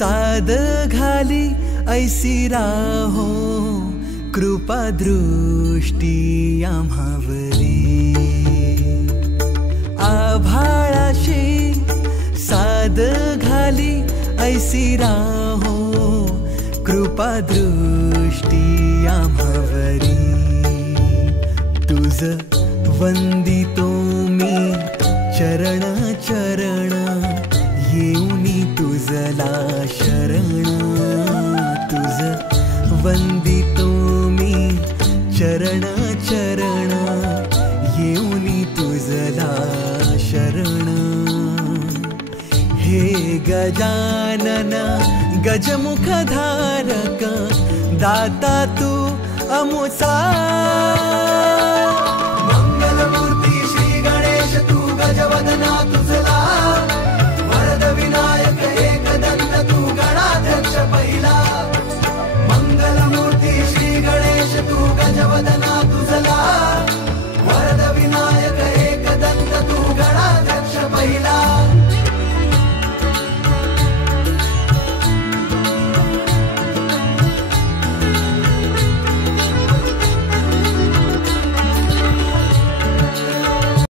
साद घाली ऐसी राहो कृपा दृष्टी आम्हावरी आभाळाशी साद घाली ऐसी राहो कृपा दृष्टी आम्हावरी तुझ वंदितो मी चरण चरण येऊनी तुझला शरण तुझ वंदितो मी चरण चरण येऊनी तुझला शरण हे गजानन गजमुखधारक दाता तू अमुचा मंगलमूर्ती श्री गणेश तू गजवदना तुझ